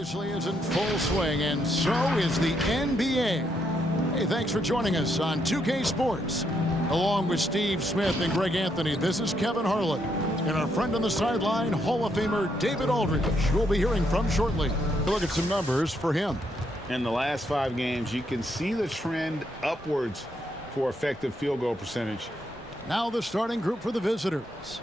obviously is in full swing, and so is the NBA. Hey, thanks for joining us on 2K Sports. Along with Steve Smith and Greg Anthony, this is Kevin Harlan. And our friend on the sideline, Hall of Famer David Aldridge, we'll be hearing from shortly. Look at some numbers for him. In the last 5 games, you can see the trend upwards for effective field goal percentage. Now the starting group for the visitors.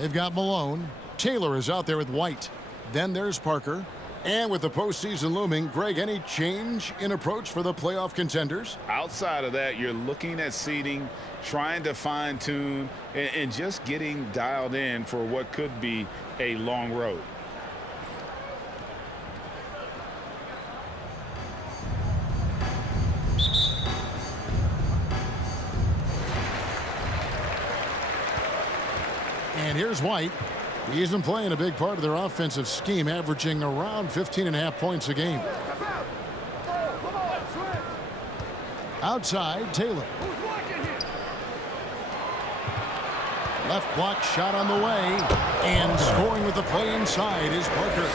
They've got Malone. Taylor is out there with White. Then there's Parker. And with the postseason looming, Greg, any change in approach for the playoff contenders? Outside of that, you're looking at seeding, trying to fine-tune, and just getting dialed in for what could be a long road. And here's White. He's been playing a big part of their offensive scheme, averaging around 15.5 points a game. Outside, Taylor. Left block shot on the way. And scoring with the play inside is Parker.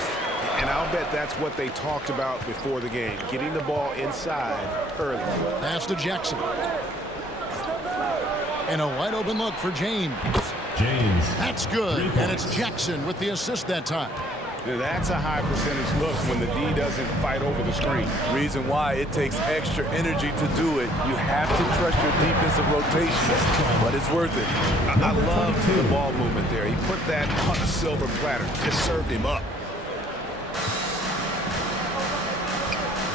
And I'll bet that's what they talked about before the game, getting the ball inside early. Pass to Jackson. And a wide open look for James. That's good, and it's Jackson with the assist that time. That's a high percentage look when the D doesn't fight over the screen. Reason why it takes extra energy to do it. You have to trust your defensive rotations, but it's worth it. I love the ball movement there. He put that on a silver platter, just served him up.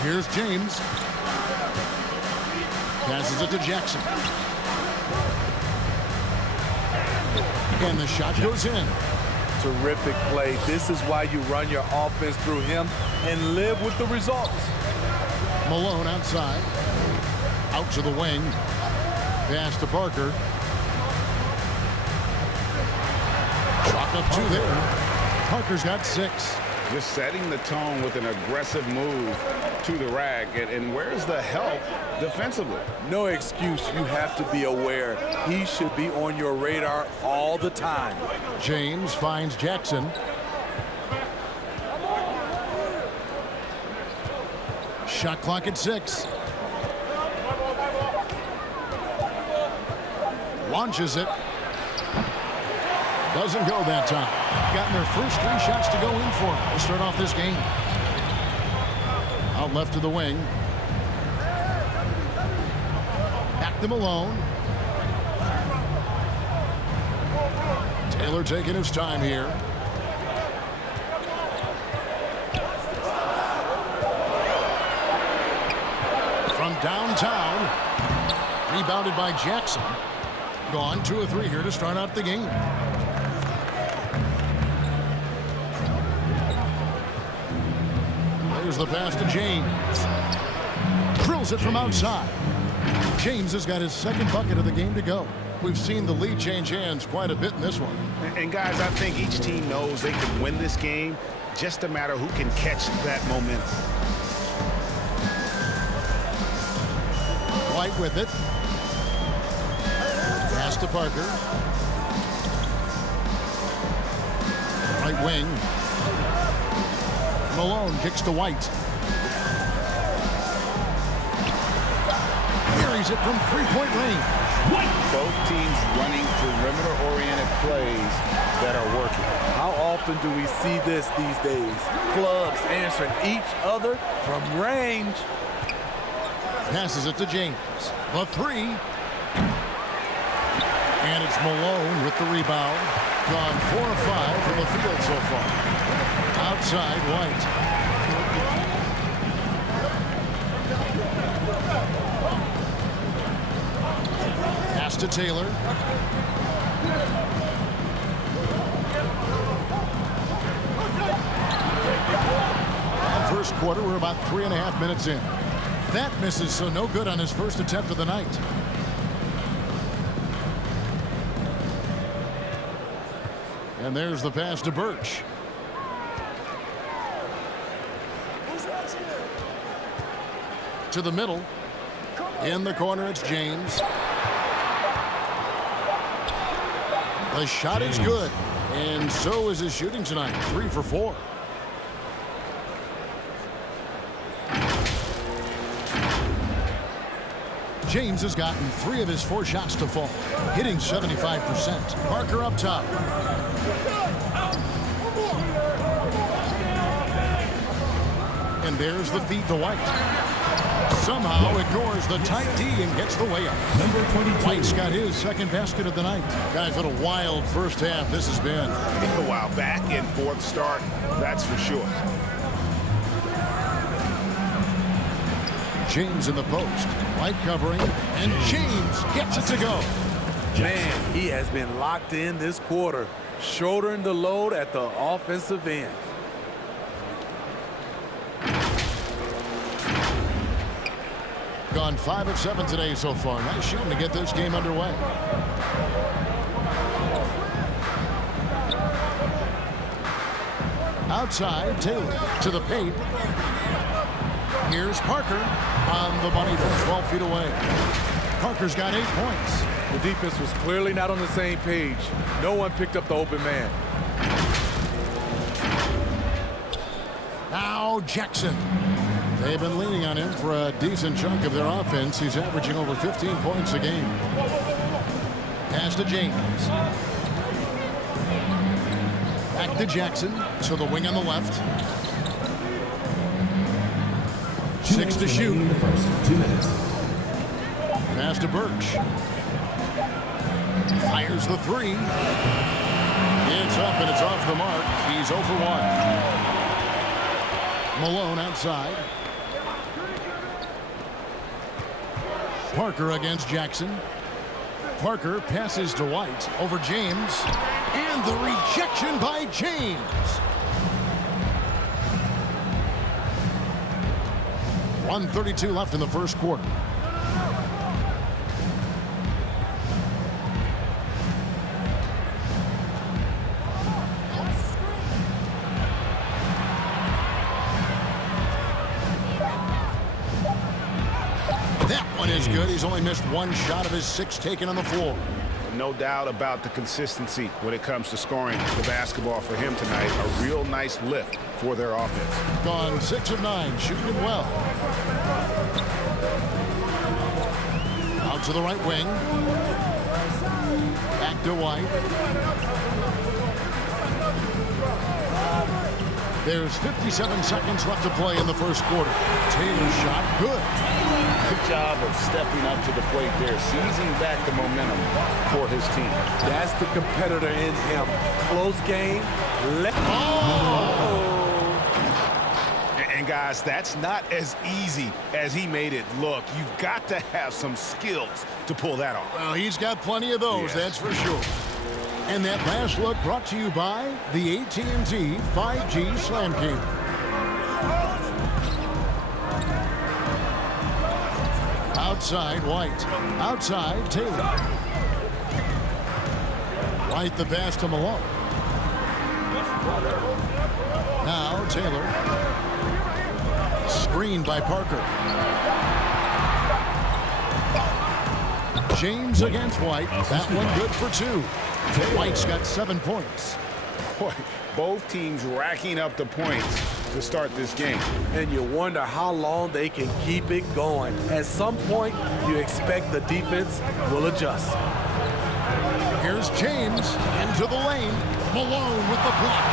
Here's James. Passes it to Jackson. And the shot goes in. Terrific play. This is why you run your offense through him and live with the results. Malone outside. Out to the wing. Pass to Parker. Chalk up 2 there. Parker's got 6. Just setting the tone with an aggressive move to the rack. And where's the help defensively? No excuse. You have to be aware. He should be on your radar all the time. James finds Jackson. Shot clock at 6. Launches it. Doesn't go that time. Gotten their first 3 shots to go in for him to start off this game. Out left to the wing. Back to Malone. Taylor taking his time here. From downtown. Rebounded by Jackson. Gone 2 of 3 here to start out the game. There's the pass to James. Drills it from outside. James has got his 2nd bucket of the game to go. We've seen the lead change hands quite a bit in this one. And guys, I think each team knows they can win this game. Just a matter who can catch that momentum. White with it. Pass to Parker. Right wing. Malone kicks to White. Carries it from 3-point range. Both teams running perimeter-oriented plays that are working. How often do we see this these days? Clubs answering each other from range. Passes it to James. The 3. And it's Malone with the rebound. Gone 4 of 5 from the field so far. Outside, White. Pass to Taylor. First quarter, we're about 3.5 minutes in. That misses, so no good on his first attempt of the night. And there's the pass to Birch. To the middle. In the corner, it's James. The shot is good. And so is his shooting tonight. 3 for 4. James has gotten 3 of his 4 shots to fall, hitting 75%. Parker up top. And there's the feed to White. Somehow ignores the tight D and gets the way up. Number 22. White's got his second basket of the night. Guys, what a wild first half this has been. Wow, back and forth start, that's for sure. James in the post. White covering, and James gets it to go. Man, he has been locked in this quarter, shouldering the load at the offensive end. Gone 5 of 7 today so far. Nice shot to get this game underway. Outside, Taylor to the paint. Here's Parker on the money from 12 feet away. Parker's got 8 points. The defense was clearly not on the same page. No one picked up the open man. Now Jackson. They've been leaning on him for a decent chunk of their offense. He's averaging over 15 points a game. Pass to James. Back to Jackson. To the wing on the left. 6 to shoot. In the first 2 minutes. Pass to Birch. Fires the 3. It's up and it's off the mark. He's 0 for 1. Malone outside. Parker against Jackson. Parker passes to White over James. And the rejection by James. 1:32 left in the first quarter. That one is good. He's only missed 1 shot of his 6 taken on the floor. No doubt about the consistency when it comes to scoring the basketball for him tonight. A real nice lift for their offense. Gone 6 of 9, shooting it well. Out to the right wing. Back to White. There's 57 seconds left to play in the first quarter. Taylor's shot, good. Good job of stepping up to the plate there, seizing back the momentum for his team. That's the competitor in him. Close game. And guys, that's not as easy as he made it look. You've got to have some skills to pull that off. Well, he's got plenty of those, that's for sure. And that last look brought to you by the AT&T 5G Slam King. Outside, White. Outside, Taylor. White the pass to Malone. Now Taylor. Screened by Parker. James against White. That one good for 2. White's got 7 points. Boy, both teams racking up the points to start this game. And you wonder how long they can keep it going. At some point, you expect the defense will adjust. Here's James into the lane. Malone with the block.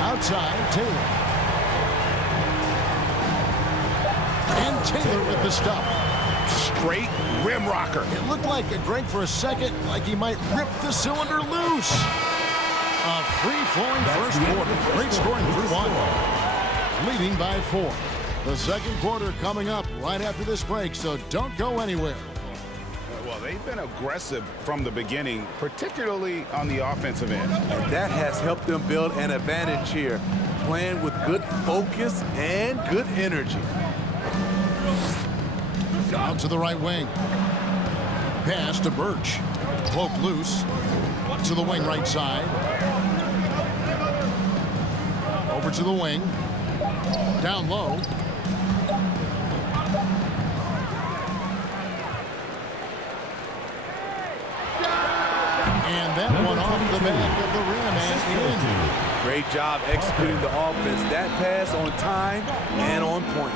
Outside, Taylor. And Taylor with the stuff. Straight rim rocker. It looked like Greg for a second, like he might rip the cylinder loose. A free-flowing first quarter. Great scoring through 1. Leading by 4. The second quarter coming up right after this break, so don't go anywhere. Well, they've been aggressive from the beginning, particularly on the offensive end. And that has helped them build an advantage here, playing with good focus and good energy. Out to the right wing. Pass to Birch. Cloak loose. To the wing right side. Over to the wing. Down low. And that one off the back of the rim and in. Great job executing the offense. That pass on time and on point.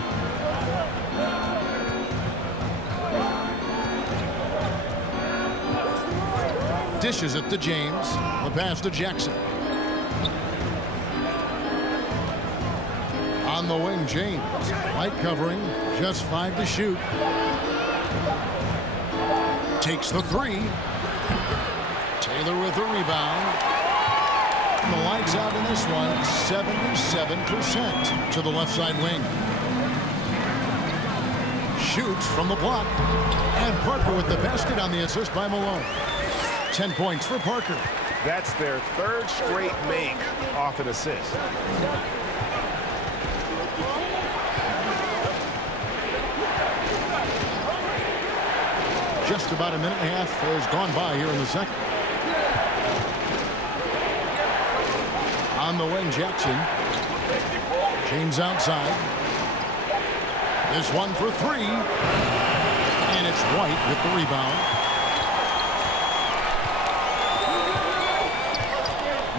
Dishes it to James. The pass to Jackson. On the wing, James. Light covering. Just 5 to shoot. Takes the 3. Taylor with the rebound. The lights out in this one. 77% to the left side wing. Shoots from the block. And Parker with the basket on the assist by Malone. 10 points for Parker. That's their 3rd straight make off an assist. Just about a minute and a half has gone by here in the second. On the wing, Jackson. James outside. This one for 3. And it's White with the rebound.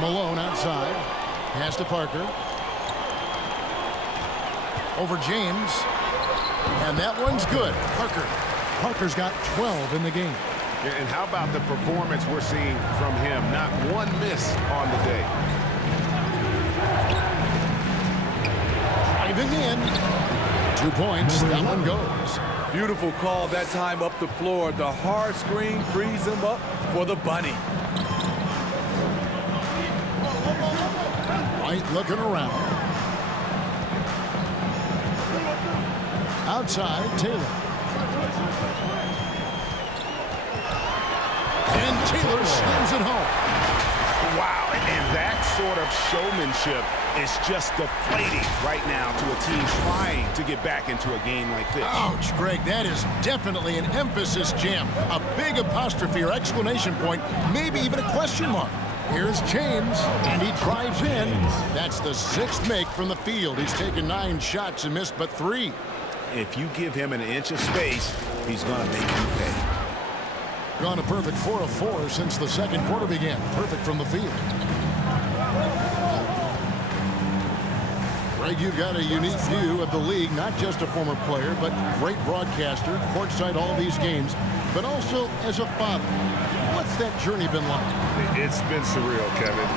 Malone outside. Pass to Parker. Over James. And that one's good. Parker's got 12 in the game. And how about the performance we're seeing from him? Not one miss on the day. Driving in. 2 points. That one goes. Beautiful call that time up the floor. The hard screen frees him up for the bunny. White looking around. Outside, Taylor. And Taylor slams it home. Wow, and that sort of showmanship is just deflating right now to a team trying to get back into a game like this. Ouch, Greg, that is definitely an emphasis jam. A big apostrophe or exclamation point, maybe even a question mark. Here's James, and he drives in. That's the 6th make from the field. He's taken 9 shots and missed but 3. If you give him an inch of space, he's going to make you pay. Gone a perfect 4 of 4 since the second quarter began. Perfect from the field. Greg, you've got a unique view of the league, not just a former player, but great broadcaster, courtside all these games, but also as a father. What's that journey been like? It's been surreal, Kevin.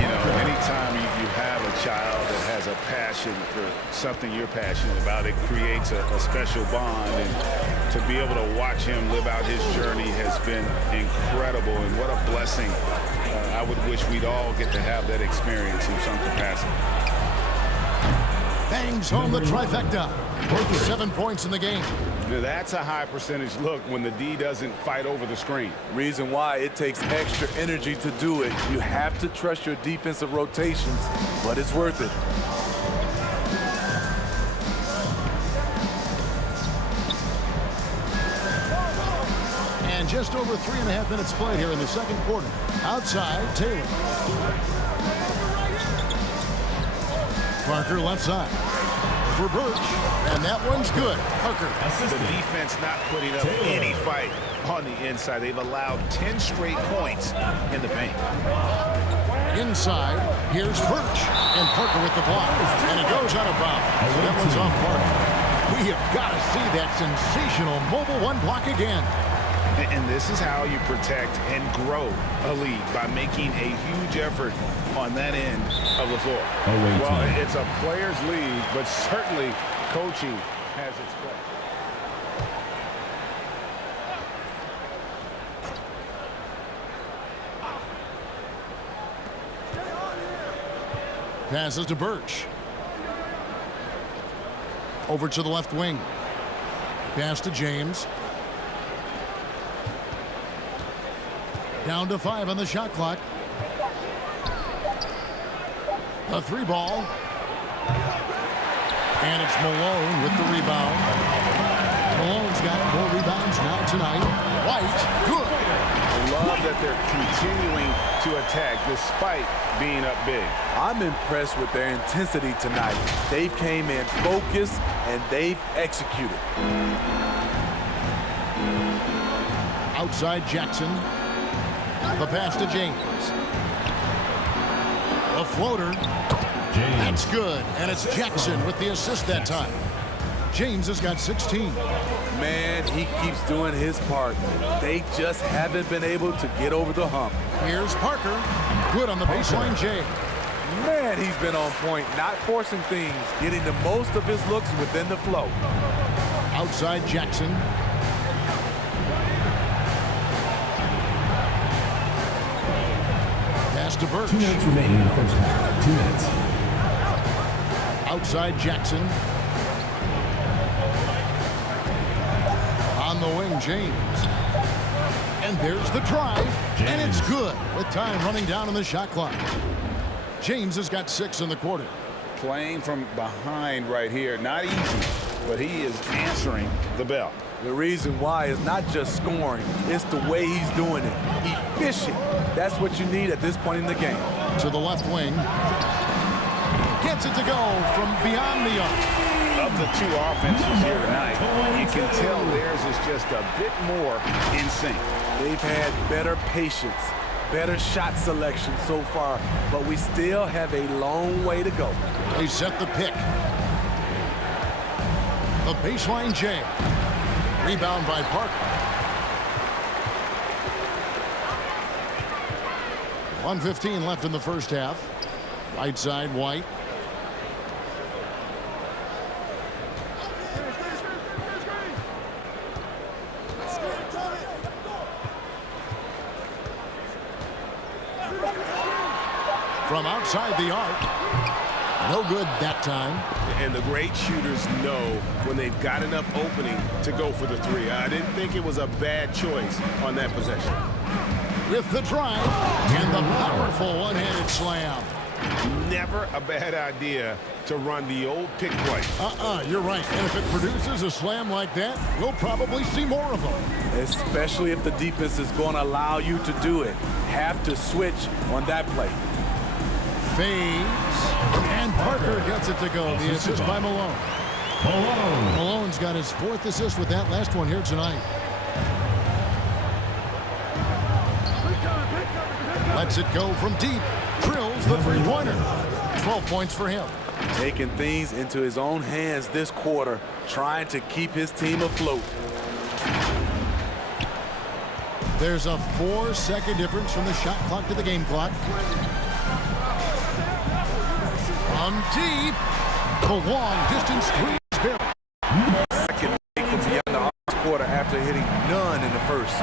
You know, anytime you have a child that has a passion for something you're passionate about, it creates a special bond. And to be able to watch him live out his journey has been incredible. And what a blessing. I would wish we'd all get to have that experience in some capacity. Bangs home the trifecta. 7 points in the game. That's a high percentage look when the D doesn't fight over the screen. Reason why it takes extra energy to do it. You have to trust your defensive rotations, but it's worth it. And just over 3.5 minutes played here in the second quarter. Outside, Taylor. Parker left side. For Birch, and that one's good. Parker. The defense not putting up any fight on the inside. They've allowed 10 straight points in the paint. Inside, here's Birch, and Parker with the block, and it goes out of bounds. That one's off Parker. We have got to see that sensational mobile 1 block again. And this is how you protect and grow a lead, by making a huge effort on that end of the floor. Well, it's a player's league, but certainly coaching has its place. Passes to Birch. Over to the left wing. Pass to James. Down to 5 on the shot clock. A 3 ball. And it's Malone with the rebound. Malone's got 4 rebounds now tonight. White, good. I love that they're continuing to attack despite being up big. I'm impressed with their intensity tonight. They came in focused and they've executed. Outside Jackson. The pass to James. A floater. That's good. And it's Jackson with the assist that time. James has got 16. Man, he keeps doing his part. They just haven't been able to get over the hump. Here's Parker. Good on the baseline, Jay. Man, he's been on point, not forcing things, getting the most of his looks within the flow. Outside Jackson. Pass to Birch. 2 minutes remaining in the first half. 2 minutes. Outside Jackson. On the wing, James. And there's the drive. And it's good with time running down on the shot clock. James has got 6 in the quarter. Playing from behind right here, not easy, but he is answering the bell. The reason why is not just scoring, it's the way he's doing it. Efficient. That's what you need at this point in the game. To the left wing. Gets it to go from beyond the arc. Of the two offenses here tonight, you can tell theirs is just a bit more in sync. They've had better patience, better shot selection so far, but we still have a long way to go. They set the pick. The baseline J. Rebound by Parker. 1:15 left in the first half. Right side, White. From outside the arc. No good that time. And the great shooters know when they've got enough opening to go for the three. I didn't think it was a bad choice on that possession. With the drive and the powerful one-handed slam. Never a bad idea to run the old pick play. You're right. And if it produces a slam like that, we'll probably see more of them. Especially if the defense is going to allow you to do it. Have to switch on that play. Fades. And Parker gets it to go. The assist by Malone. Malone's got his 4th assist with that last one here tonight. Lets it go from deep. Drills the three-pointer. 12 points for him. Taking things into his own hands this quarter, trying to keep his team afloat. There's a 4-second difference from the shot clock to the game clock. From deep. The long-distance three. Second make from beyond the arc quarter after hitting none in the first.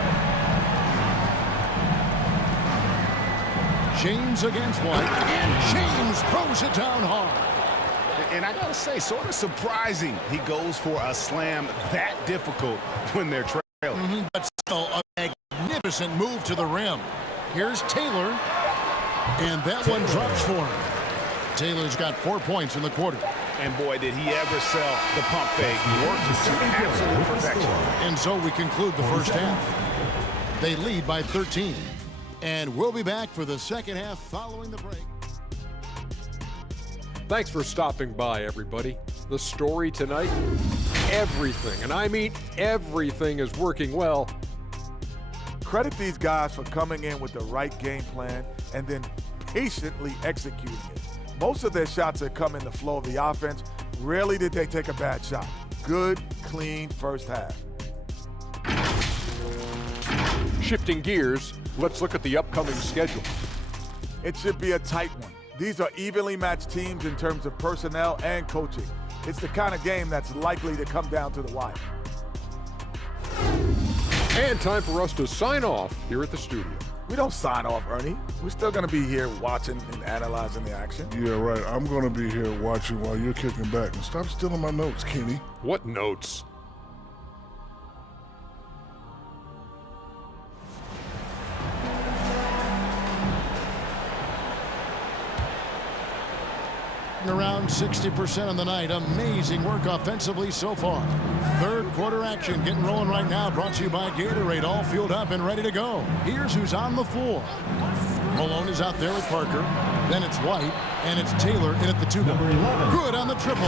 James against White, and James throws it down hard. And I gotta say, sort of surprising he goes for a slam that difficult when they're trailing. But still a magnificent move to the rim. Here's Taylor, and that one drops for him. Taylor's got 4 points in the quarter. And boy, did he ever sell the pump fake. Works to absolute perfection. And so we conclude the first half. They lead by 13. And we'll be back for the second half following the break. Thanks for stopping by, everybody. The story tonight, everything, and I mean everything, is working well. Credit these guys for coming in with the right game plan and then patiently executing it. Most of their shots that come in the flow of the offense. Rarely did they take a bad shot. Good, clean first half. Shifting gears, let's look at the upcoming schedule. It should be a tight one. These are evenly matched teams in terms of personnel and coaching. It's the kind of game that's likely to come down to the wire. And time for us to sign off here at the studio. We don't sign off, Ernie. We're still going to be here watching and analyzing the action. Yeah, right. I'm going to be here watching while you're kicking back. And stop stealing my notes, Kenny. What notes? Around 60% on the night. Amazing work offensively so far. Third quarter action getting rolling right now. Brought to you by Gatorade. All fueled up and ready to go. Here's who's on the floor. Malone is out there with Parker. Then it's White. And it's Taylor in at the 2. Good on the triple.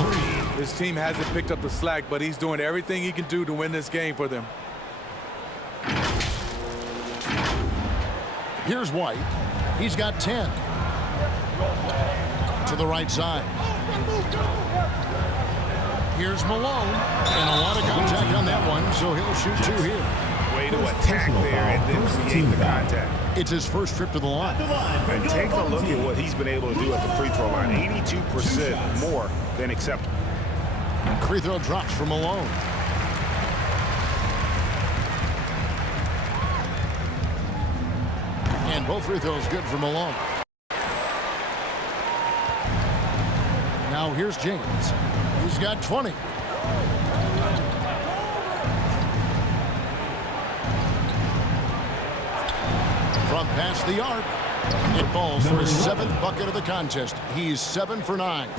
His team hasn't picked up the slack, but he's doing everything he can do to win this game for them. Here's White. He's got 10. To the right side. Here's Malone, and a lot of contact on that one, so he'll shoot 2 here. Way to attack there and then create the contact. It's his first trip to the line. And take a look at what he's been able to do at the free throw line. 82% more than acceptable. Free throw drops for Malone. And both free throws good for Malone. Now here's James. He's got 20. From past the arc, it falls for his 7th bucket of the contest. He's 7 for 9.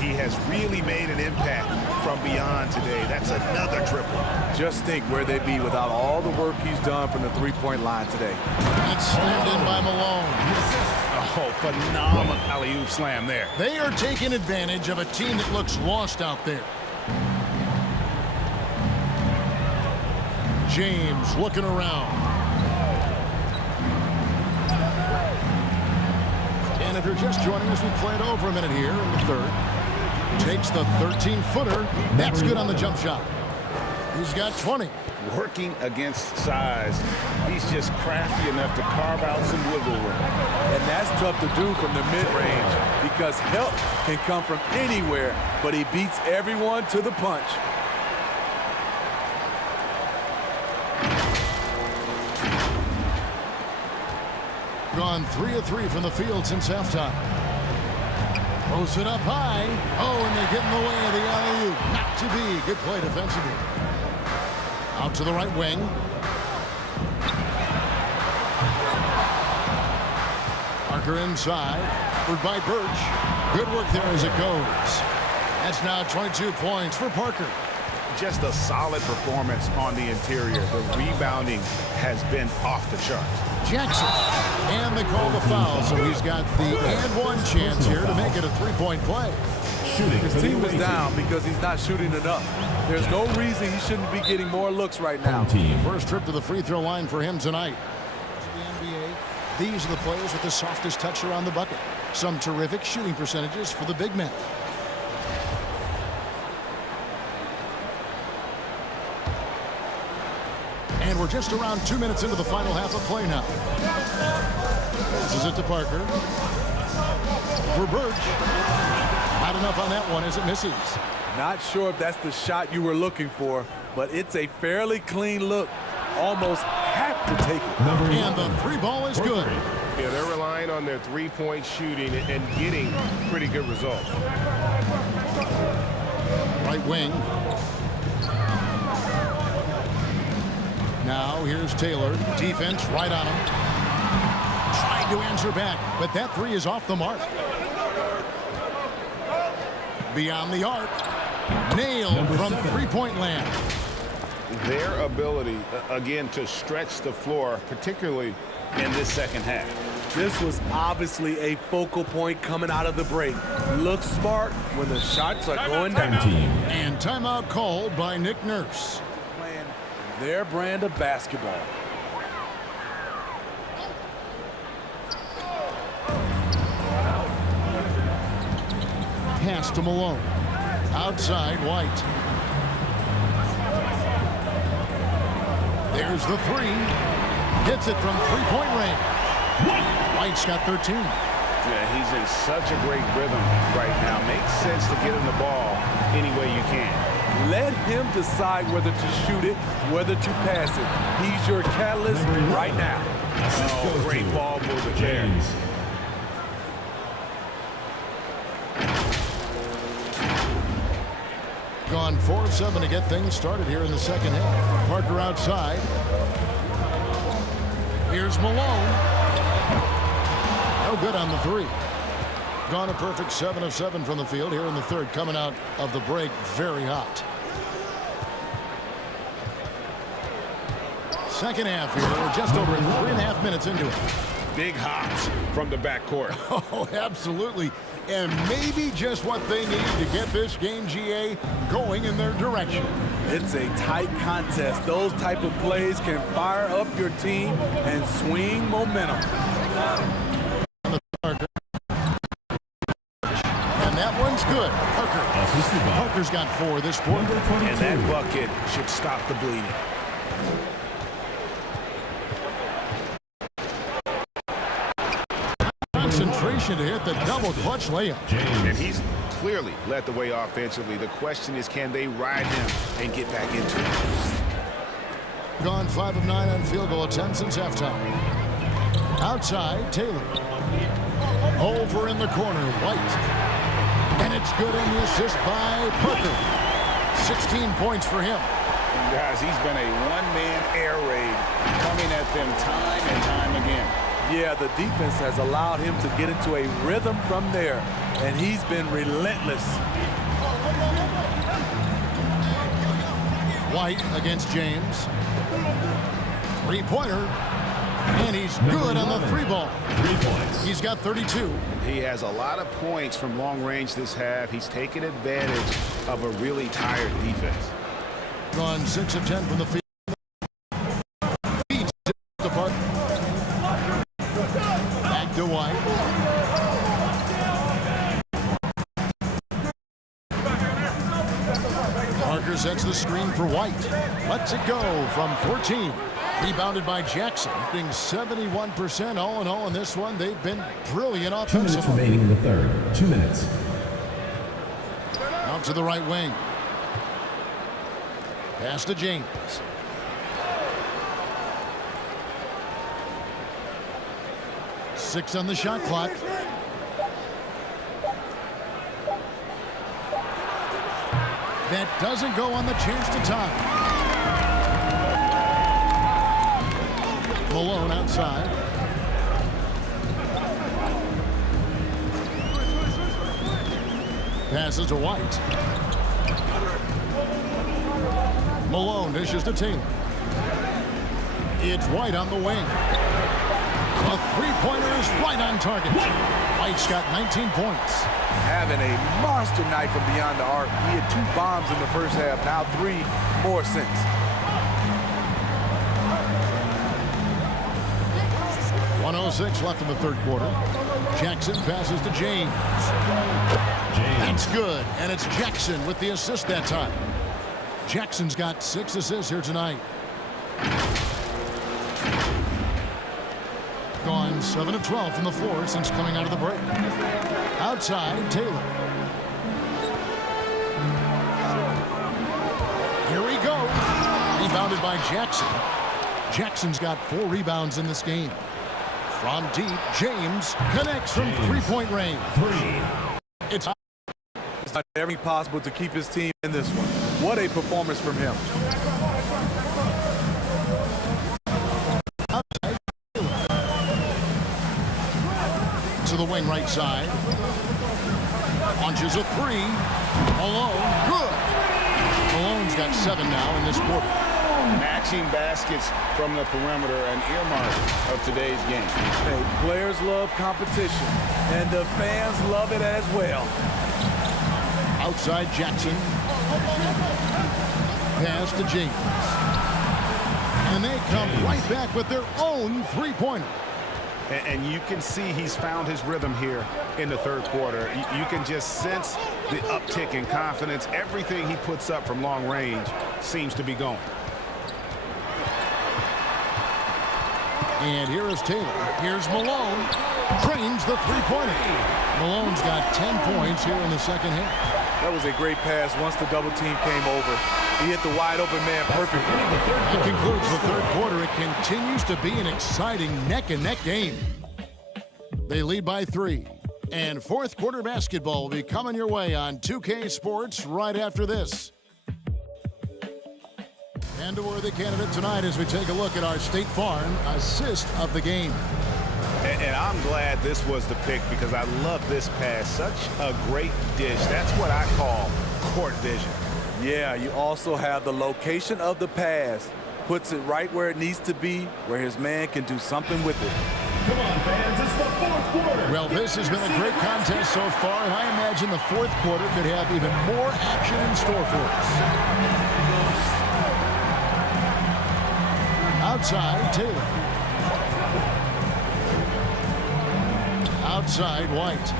He has really made an impact from beyond today. That's another triple. Just think where they'd be without all the work he's done from the three-point line today. It's slammed in by Malone. Oh, phenomenal alley-oop slam there. They are taking advantage of a team that looks lost out there. James looking around. And if you're just joining us, we played over a minute here in the third. Takes the 13-footer. That's good on the jump shot. He's got 20. Working against size, he's just crafty enough to carve out some wiggle room. And that's tough to do from the mid-range because help can come from anywhere, but he beats everyone to the punch. Gone 3 of 3 from the field since halftime. Throws it up high. Oh, and they get in the way of the alley-oop. Not to be. Good play defensively. Out to the right wing. Parker inside. Covered by Birch. Good work there as it goes. That's now 22 points for Parker. Just a solid performance on the interior. The rebounding has been off the charts. Jackson. And they call the foul, so he's got the and-one chance here to make it a three-point play. His team is down because he's not shooting enough. There's no reason he shouldn't be getting more looks right now. First trip to the free throw line for him tonight. The NBA, these are the players with the softest touch around the bucket. Some terrific shooting percentages for the big men. And we're just around 2 minutes into the final half of play now. This is it to Parker. For Birch. Not enough on that one as it misses. Not sure if that's the shot you were looking for, but it's a fairly clean look. Almost have to take it. And the 3 ball is good. Yeah, they're relying on their three-point shooting and getting pretty good results. Right wing. Now here's Taylor. Defense right on him. Trying to answer back, but that 3 is off the mark. Beyond the arc. Nailed from three-point land. Their ability, again, to stretch the floor, particularly in this second half. This was obviously a focal point coming out of the break. Looks smart when the shots are going down. And timeout called by Nick Nurse. Playing their brand of basketball. Pass to Malone. Outside, White. There's the 3. Hits it from three-point range. White's got 13. Yeah, he's in such a great rhythm right now. Makes sense to get him the ball any way you can. Let him decide whether to shoot it, whether to pass it. He's your catalyst right now. Oh, great ball movement there. Gone 4 of 7 to get things started here in the second half. Parker outside. Here's Malone. No good on the 3. Gone a perfect 7 of 7 from the field here in the third. Coming out of the break very hot. Second half here. We're just over 3.5 minutes into it. Big hops from the backcourt. Oh, absolutely. And maybe just what they need to get this game, GA, going in their direction. It's a tight contest. Those type of plays can fire up your team and swing momentum. And that one's good. Parker's got 4 this quarter. And that bucket should stop the bleeding. Concentration to hit the double clutch layup. And he's clearly led the way offensively. The question is, can they ride him and get back into it? Gone 5 of 9 on field goal attempts since halftime. Outside, Taylor. Over in the corner, White. And it's good in the assist by Parker. 16 points for him. And guys, he's been a one-man air raid coming at them time and time again. Yeah, the defense has allowed him to get into a rhythm from there, and he's been relentless. White against James. 3-pointer. And he's good on the 3-ball. 3 points. He's got 32. He has a lot of points from long range this half. He's taken advantage of a really tired defense. Gone 6 of 10 from the field. Feeds to Parker. Back to White. Parker sets the screen for White. Lets it go from 14. Rebounded by Jackson, being 71% all in all in this one. They've been brilliant 2 minutes offensively. remaining in the third. 2 minutes. Out to the right wing. Pass to James. Six on the shot clock. That doesn't go on the chance to tie. Malone outside. Passes to White. Malone dishes to Taylor. It's White on the wing. A 3-pointer is right on target. White's got 19 points. Having a monster night from beyond the arc. He had 2 bombs in the first half, now 3 more since. 1:06 left in the third quarter. Jackson passes to James. That's good, and it's Jackson with the assist that time. Jackson's got 6 assists here tonight. Gone 7 of 12 from the floor since coming out of the break. Outside, Taylor. Here we go. Rebounded by Jackson. Jackson's got 4 rebounds in this game. From deep, James connects from 3-point range. It's done everything possible to keep his team in this one. What a performance from him. To the wing right side. Launches a 3. Malone, good. Malone's got 7 now in this quarter. Matching baskets from the perimeter, an earmark of today's game. Hey, players love competition, and the fans love it as well. Outside Jackson. Pass to James. And they come right back with their own 3-pointer. And you can see he's found his rhythm here in the third quarter. You can just sense the uptick in confidence. Everything he puts up from long range seems to be going. And here is Taylor. Here's Malone. Trains the 3-pointer. Malone's got 10 points here in the second half. That was a great pass once the double team came over. He hit the wide open man perfectly. That concludes the third quarter. It continues to be an exciting neck-and-neck game. They lead by 3. And fourth quarter basketball will be coming your way on 2K Sports right after this. And a worthy candidate tonight as we take a look at our State Farm assist of the game. And I'm glad this was the pick because I love this pass. Such a great dish. That's what I call court vision. Yeah, you also have the location of the pass. Puts it right where it needs to be, where his man can do something with it. Come on, fans, it's the fourth quarter. Well, this has been a great contest so far, and I imagine the fourth quarter could have even more action in store for us. Outside, Taylor. Outside, White.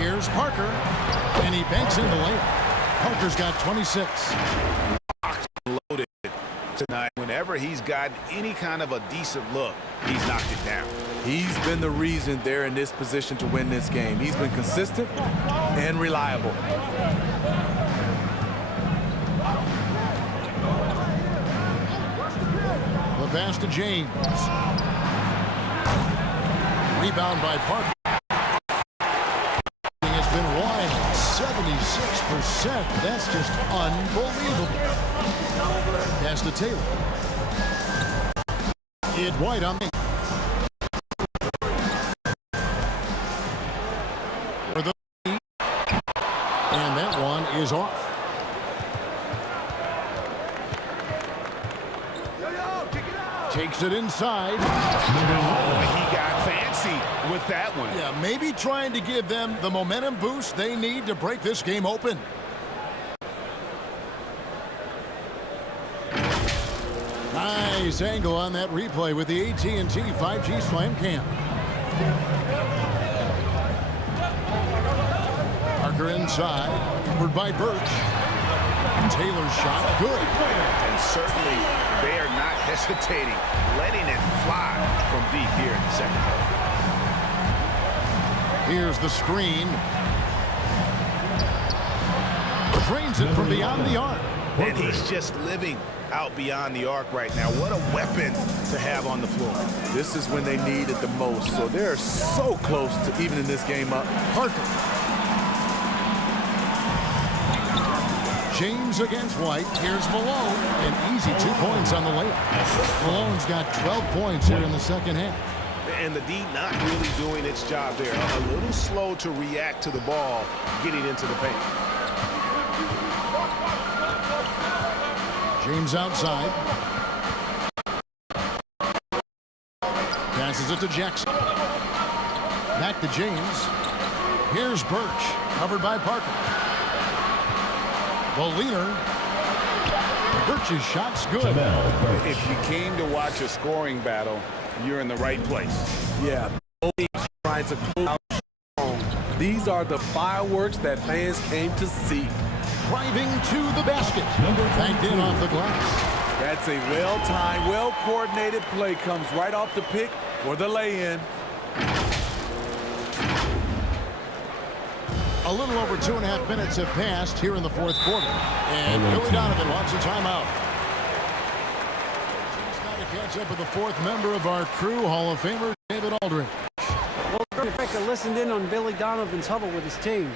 Here's Parker, and he banks in the layup. Parker's got 26. Loaded tonight. Whenever he's got any kind of a decent look, he's knocked it down. He's been the reason they're in this position to win this game. He's been consistent and reliable. The pass to James. Rebound by Parker. Has been wide, 76%. That's just unbelievable. Pass to Taylor. It White on me. For the lead. And that one is off. Takes it inside. Oh, he got fancy with that one. Yeah, maybe trying to give them the momentum boost they need to break this game open. Nice angle on that replay with the AT&T 5G Slam Cam. Parker inside, covered by Birch. Taylor's shot, good. And certainly they are not hesitating, letting it fly from deep here in the second half. Here's the screen. Drains it from beyond the arc. And he's just living out beyond the arc right now. What a weapon to have on the floor. This is when they need it the most, so they're so close to evening this game up. Parker. James against White. Here's Malone. And easy 2 points on the layup. Malone's got 12 points here in the second half. And the D not really doing its job there. A little slow to react to the ball getting into the paint. James outside. Passes it to Jackson. Back to James. Here's Birch. Covered by Parker. The leader. Birch's shot's good. If you came to watch a scoring battle, you're in the right place. Yeah, both teams trying to close out strong. These are the fireworks that fans came to see. Driving to the basket. Banked in off the glass. That's a well-timed, well-coordinated play. Comes right off the pick for the lay-in. A little over 2.5 minutes have passed here in the fourth quarter. And Billy Donovan wants a timeout. He's got to catch up with the fourth member of our crew, Hall of Famer David Aldridge. Well, Rebecca listened in on Billy Donovan's huddle with his team.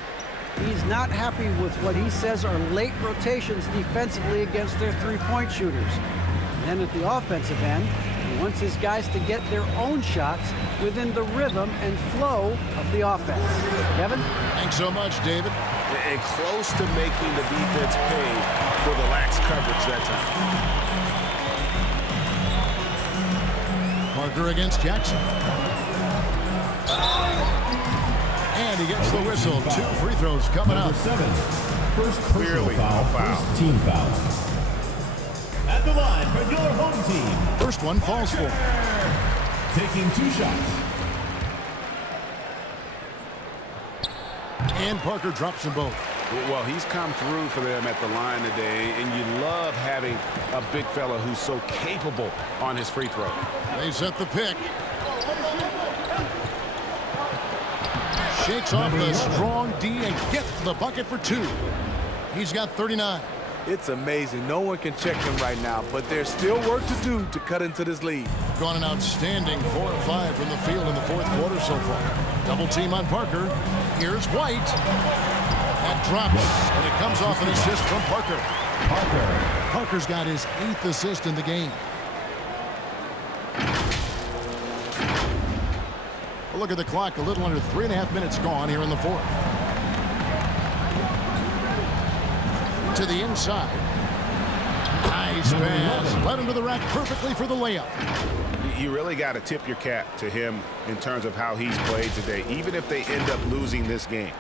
He's not happy with what he says are late rotations defensively against their three-point shooters. And then at the offensive end, he wants his guys to get their own shots within the rhythm and flow of the offense. Kevin? Thanks so much, David. And close to making the defense pay for the lax coverage that time. Parker against Jackson. And he gets the whistle. 2 free throws coming up. First clearly foul. First team foul. At the line for your home team. First one falls for. Taking 2 shots. And Parker drops them both. Well, he's come through for them at the line today, and you love having a big fella who's so capable on his free throw. They set the pick. Shakes off the strong D and gets the bucket for 2. He's got 39. It's amazing. No one can check him right now, but there's still work to do to cut into this lead. Gone an outstanding 4 of 5 from the field in the fourth quarter so far. Double team on Parker. Here's White. That drops, and it comes off an assist from Parker. Parker's got his 8th assist in the game. A look at the clock, a little under 3.5 minutes gone here in the fourth. To the inside. Nice pass. Led him to the rack perfectly for the layup. You really got to tip your cap to him in terms of how he's played today, even if they end up losing this game.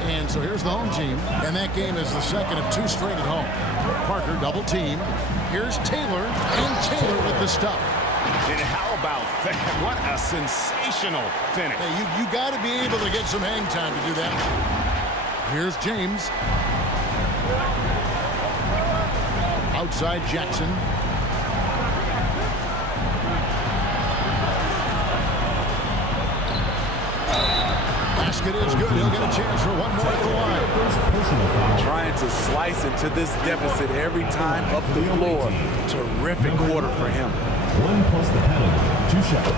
And so here's the home team, and that game is the second of 2 straight at home. Parker double team. Here's Taylor, and Taylor with the stuff. And how about that? What a sensational finish. Hey, you got to be able to get some hang time to do that. Here's James. Outside Jackson. Basket is good. He'll get a chance for one more at the line. Trying to slice into this deficit every time up the floor. Terrific quarter for him. 1 plus the penalty. 2 shots.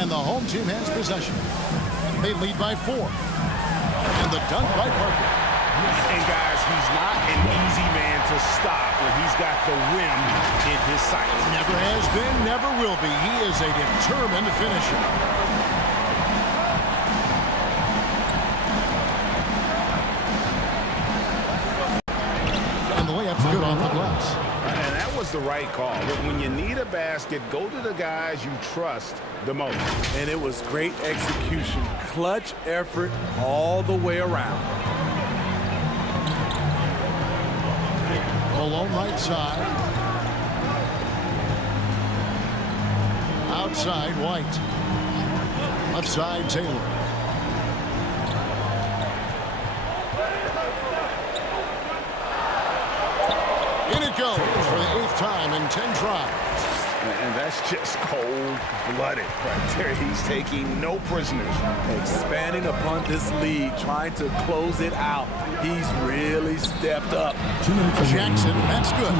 And the home team has possession. They lead by 4. And the dunk by Parker. And guys, he's not an easy man to stop when he's got the rim in his sights. Never has been, never will be. He is a determined finisher. And the layup's good off the glass. And that was the right call. When you need a basket, go to the guys you trust the most. And it was great execution. Clutch effort all the way around. Malone right side. Outside White. Left side Taylor. In it goes for the 8th time in 10 tries. And that's just cold-blooded right there. He's taking no prisoners. Expanding upon this lead, trying to close it out. He's really stepped up. Jackson, that's good.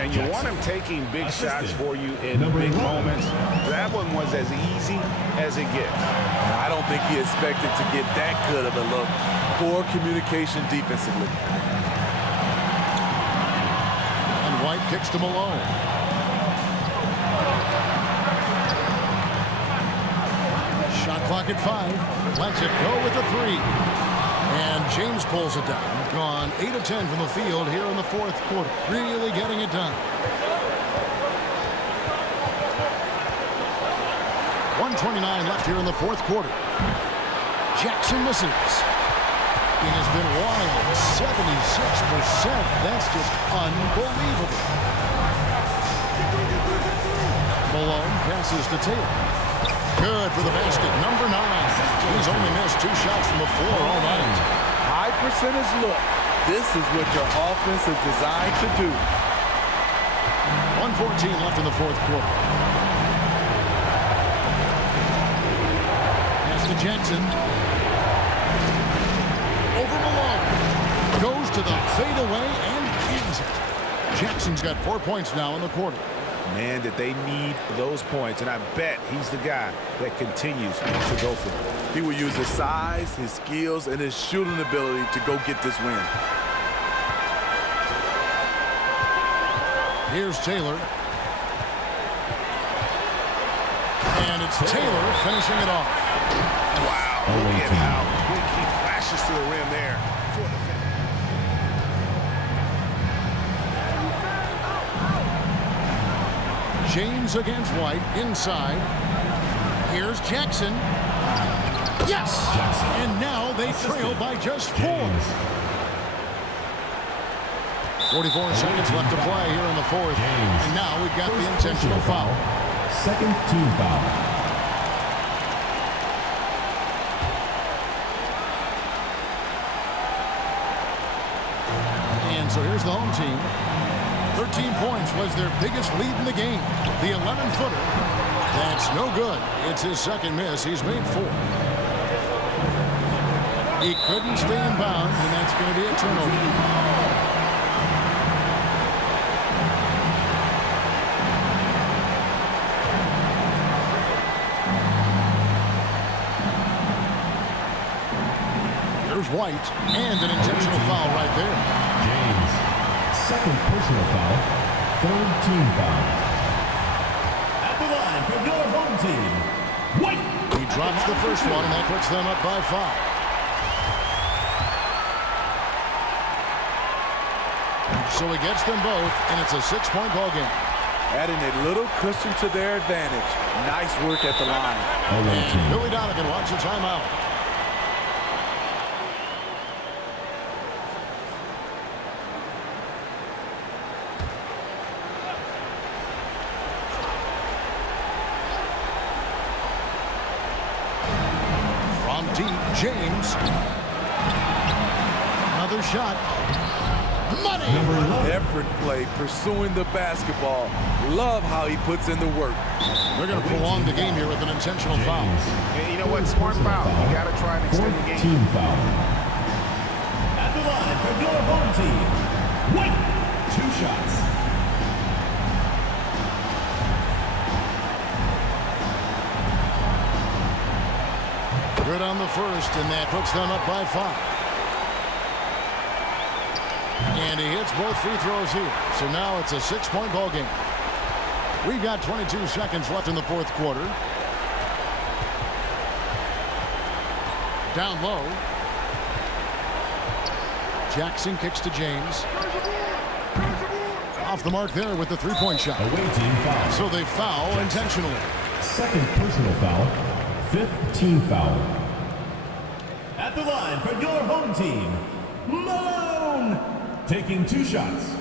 And you want him taking big shots for you in big moments. That one was as easy as it gets. I don't think he expected to get that good of a look. Poor communication defensively. And White kicks to Malone. Shot clock at 5. Lets it go with the 3. And James pulls it down. Gone 8 of 10 from the field here in the 4th quarter. Really getting it done. 1:29 left here in the 4th quarter. Jackson misses. He has been wild. 76%. That's just unbelievable. Malone passes to Taylor. Good for the basket. Number 9. He's only missed 2 shots from the floor all night. High percentage look. This is what your offense is designed to do. 1:14 left in the 4th quarter. Pass to Jackson. Over Malone. Goes to the fadeaway and keeps it. Jackson's got 4 points now in the quarter. Man, that they need those points, and I bet he's the guy that continues to go for them. He will use his size, his skills, and his shooting ability to go get this win. Here's Taylor. And it's Taylor finishing it off. Wow, look at how quick he flashes to the rim there for the finish. James against White, inside. Here's Jackson. Yes! Jackson. And now they trail by just 4. 44 seconds left to play here in the 4th. And now we've got the intentional foul. Second team foul. And so here's the home team. 13 points was their biggest lead in the game. The 11-footer. That's no good. It's his second miss. He's made 4. He couldn't stay in bounds, and that's going to be a turnover. There's White, and an intentional foul right there. James. Second personal foul. Third team foul. At the line from your home team, White. He drops the first one, and that puts them up by 5. So he gets them both, and it's a 6-point ball game. Adding a little cushion to their advantage. Nice work at the line. And Billy Donovan wants a timeout. On deep, James. Another shot. Money! Effort play, pursuing the basketball. Love how he puts in the work. They're going to prolong the game here with an intentional foul. And you know what? Smart foul. You got to try and extend the game. Team foul. At the line for your home team. White, 2 shots. Good on the first, and that puts them up by 5. And he hits both free throws here. So now it's a 6-point ball game. We've got 22 seconds left in the fourth quarter. Down low. Jackson kicks to James. Off the mark there with the 3-point shot. Away team foul. So they foul intentionally. Second personal foul. 5th team foul. At the line for your home team, Malone, taking 2 shots.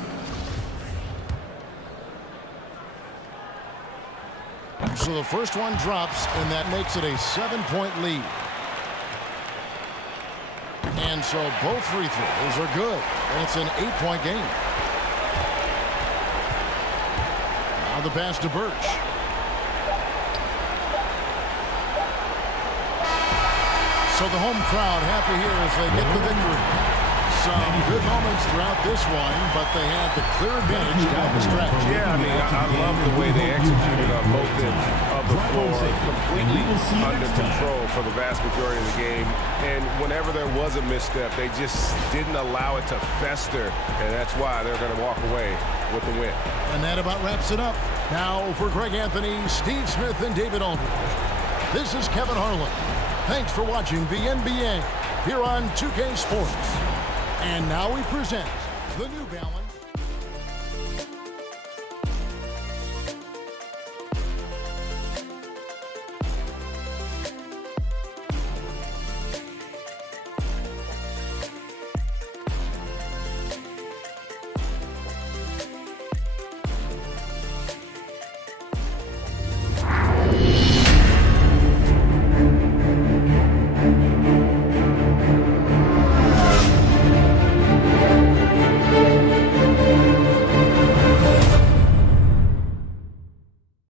So the first one drops, and that makes it a 7-point lead. And so both free throws are good, and it's an 8-point game. Now the pass to Birch. So the home crowd happy here as they get the victory. Some good moments throughout this one, but they had the clear advantage down the stretch. Yeah, I mean, I love the way they executed on both ends of the floor. Completely under control for the vast majority of the game. And whenever there was a misstep, they just didn't allow it to fester. And that's why they're going to walk away with the win. And that about wraps it up. Now for Greg Anthony, Steve Smith, and David Aldridge. This is Kevin Harlan. Thanks for watching the NBA here on 2K Sports. And now we present the New Balance.